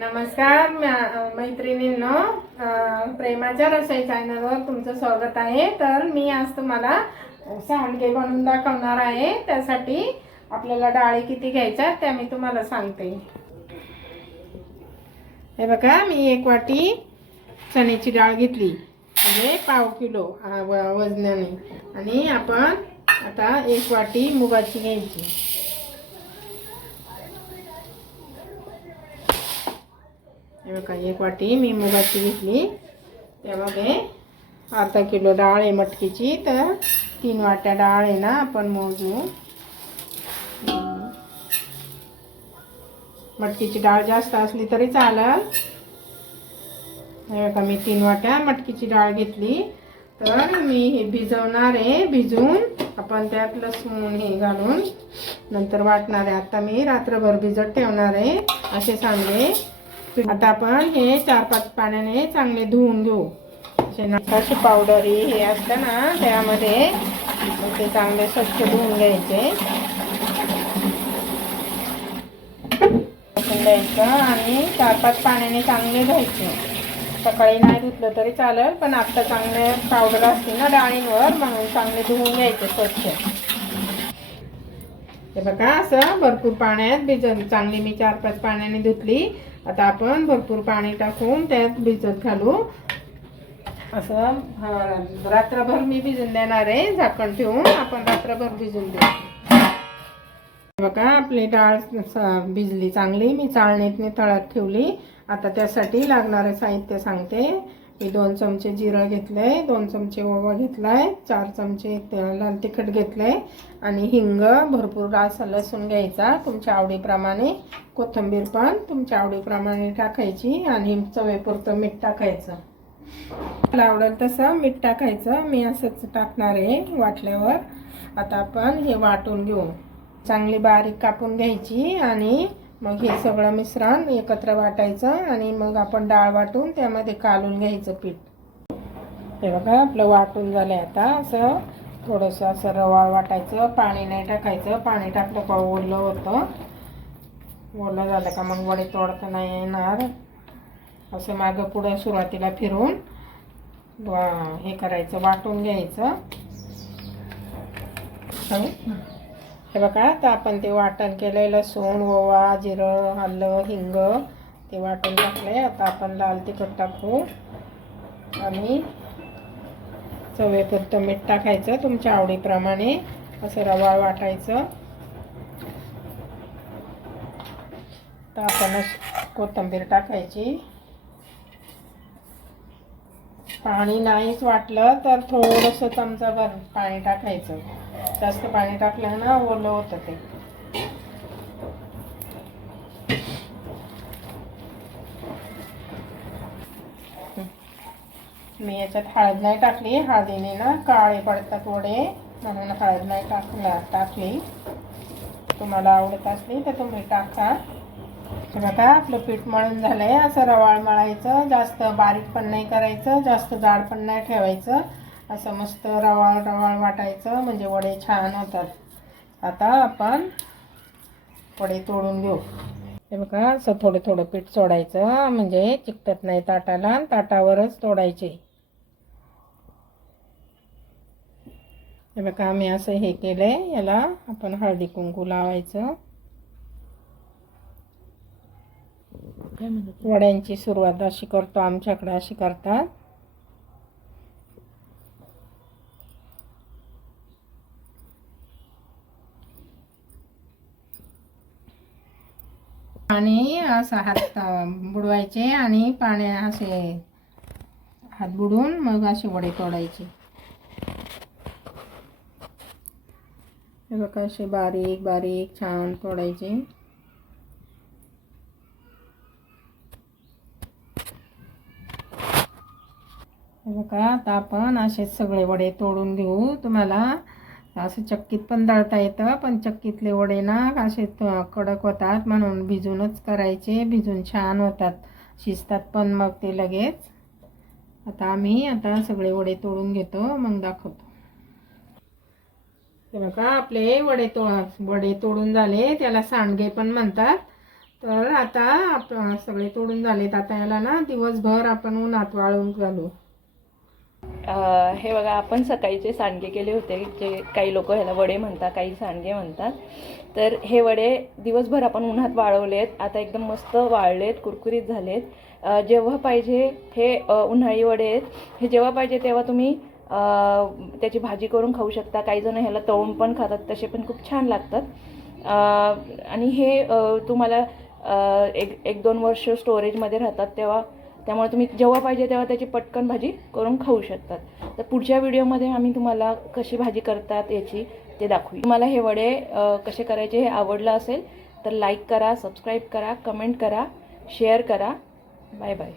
नमस्कार मैत्रिणींनो, प्रेमाच्या रसोई चॅनलवर तुमचं स्वागत आहे। तर मी आज तुम्हाला सांडगे बनवून दाखवणार आहे। त्यासाठी आपल्याला डाळी किती घ्यायच्या त्या मी तुम्हाला सांगते। हे बघा, मी 1 वाटी चण्याची डाळ घेतली, म्हणजे पाव किलो वजनाने। आणि आपण आता 1 वाटी मुगाची घ्यायची। हे बघा, 1 वाटी मी मुगाची घेतली। त्यामध्ये अर्धा किलो डाळ आहे मटकीची, तर 3 वाट्या डाळ आहे ना आपण मोजू। मटकीची डाळ जास्त असली तरी चालेल। हे बघा, मी 3 वाट्या मटकीची डाळ घेतली। तर मी हे भिजवणार आहे। भिजवून आपण त्यात लसूण हे घालून नंतर वाटणार आहे। आता मी रात्रभर भिजत ठेवणार आहे असे सांडगे। आता आपण हे 4-5 पाण्याने चांगले धुवून घेऊ। अशी पावडर हे असतं ना, त्यामध्ये ते चांगले स्वच्छ धुवून घ्यायचे आणि 4-5 पाण्याने चांगले धुवायचे। सकाळी नाही धुतलं तरी चालेल, पण आता चांगले पावडर असते ना डाळींवर, म्हणून चांगले धुवून घ्यायचे स्वच्छ। हे बघा, असं भरपूर पाण्यात भिजत चांगली मी 4-5 पाण्याने धुतली। आता आपण भरपूर पाणी टाकून त्यात भिजत घालू। असं रात्रभर मी भिजून देणार आहे। झाकण ठेवून आपण रात्रभर भिजून देऊ। बघा, आपली डाळ भिजली चांगली। मी चाळणीत तळ्यात ठेवली। आता त्यासाठी लागणारे साहित्य सांगते। मी 2 चमचे जिरं घेतलंय, 2 चमचे ओवा घेतलाय, 4 चमचे लाल तिखट घेतलंय आणि हिंग, भरपूर असा लसूण घ्यायचा तुमच्या आवडीप्रमाणे। कोथिंबीर पण तुमच्या आवडीप्रमाणे टाकायची आणि चवीपुरतं मीठ टाकायचं। मला आवडेल तसं मीठ टाकायचं। मी असंच टाकणार आहे वाटल्यावर। आता आपण हे वाटून घेऊ। चांगली बारीक कापून घ्यायची आणि मग हे सगळं मिश्रण एकत्र वाटायचं आणि मग आपण डाळ वाटून त्यामध्ये कालून घ्यायचं पीठ। हे बघा, आपलं वाटून झालंय। आता असं थोडंसं असं रवाळ वाटायचं, पाणी नाही टाकायचं। पाणी टाकलं का ओलं होतं। ओलं झालं का मग वडे तोडता नाही येणार। असं मागं पुढं सुरुवातीला फिरून हे करायचं, वाटून घ्यायचं। हे बघा, आता आपण ते वाटण केलंय, लसूण, ओवा, जिरं, आलं, हिंग ते वाटून टाकलंय। आता आपण लाल तिखट टाकू आणि चवीपुरतं मीठ टाकायचं तुमच्या आवडीप्रमाणे। असं रवाळ वाटायचं। तर आपण कोथिंबीर टाकायची। पाणी नाहीच वाटलं तर थोडंसं चमचाभर पाणी टाकायचं। जास्त पाणी टाकलं ना ओलं होतं ते। मी याच्यात हळद नाही टाकली। हळदीने ना काळे पडतात वडे, म्हणून हळद नाही टाकली। तुम्हाला आवडत असली तर तुम्ही टाका। बघा, आपलं पीठ मळून झालंय। असं रवाळ मळायचं, जास्त बारीक पण नाही करायचं, जास्त जाड पण नाही ठेवायचं। असं मस्त रवाळ रवाळ वाटायचं, म्हणजे वडे छान होतात। आता आपण वडे तोडून घेऊ। हे बघा, असं थोडं थोडं पीठ सोडायचं, म्हणजे चिकटत नाही ताटाला। ताटावरच तोडायचे। हे बघा, मी असं हे केलंय। याला आपण हळदी कुंकू लावायचं। वड्यांची सुरुवात अशी करतो, आमच्याकडे अशी करतात। आणि असं हात बुडवायचे आणि पाण्या असे हात बुडवून मग असे वडे तोडायचे। हे बघा, असे बारीक बारीक छान तोडायचे। हे बघा, आता आपण असे सगळे वडे तोडून घेऊ। तुम्हाला असं चक्कीत पण दळता येतं, पण चक्कीतले वडे ना असे कडक होतात, म्हणून भिजूनच करायचे। भिजून छान होतात, शिजतात पण मग ते लगेच। आता आम्ही सगळे वडे तोडून घेतो, मग दाखवतो। हे बघा, आपले वडे तोडून झाले। त्याला सांडगे पण म्हणतात। तर आता आपण सगळे तोडून झालेत. आता याला ना दिवसभर आपण उन्हात वाळवून घालू. हे बघा, आपण सकाळीचे सांडगे केले होते, जे काही लोक ह्याला वडे म्हणतात, काही सांडगे म्हणतात. तर हे वडे दिवसभर आपण उन्हात वाळवलेत. आता एकदम मस्त वाळलेत, कुरकुरीत झालेत. जेव्हा पाहिजे हे उन्हाळी वडे आहेत, हे जेव्हा पाहिजे तेव्हा तुम्ही त्याची भाजी करून खाऊ शकता. काही जण ह्याला तळून पण खातात, तसे पण खूप छान लागतात. आणि हे तुम्हाला एक 2 वर्ष स्टोरेजमध्ये राहतात, त्यामुळे तुम्ही जेव्हा पाहिजे तेव्हा त्याची पटकन भाजी करून खाऊ शकतात. तर पुढच्या व्हिडिओमध्ये आम्ही तुम्हाला कशी भाजी करतात याची ते दाखवू. तुम्हाला हे वडे कसे करायचे हे आवडलं असेल तर लाईक करा, सबस्क्राईब करा, कमेंट करा, शेअर करा. Bye bye.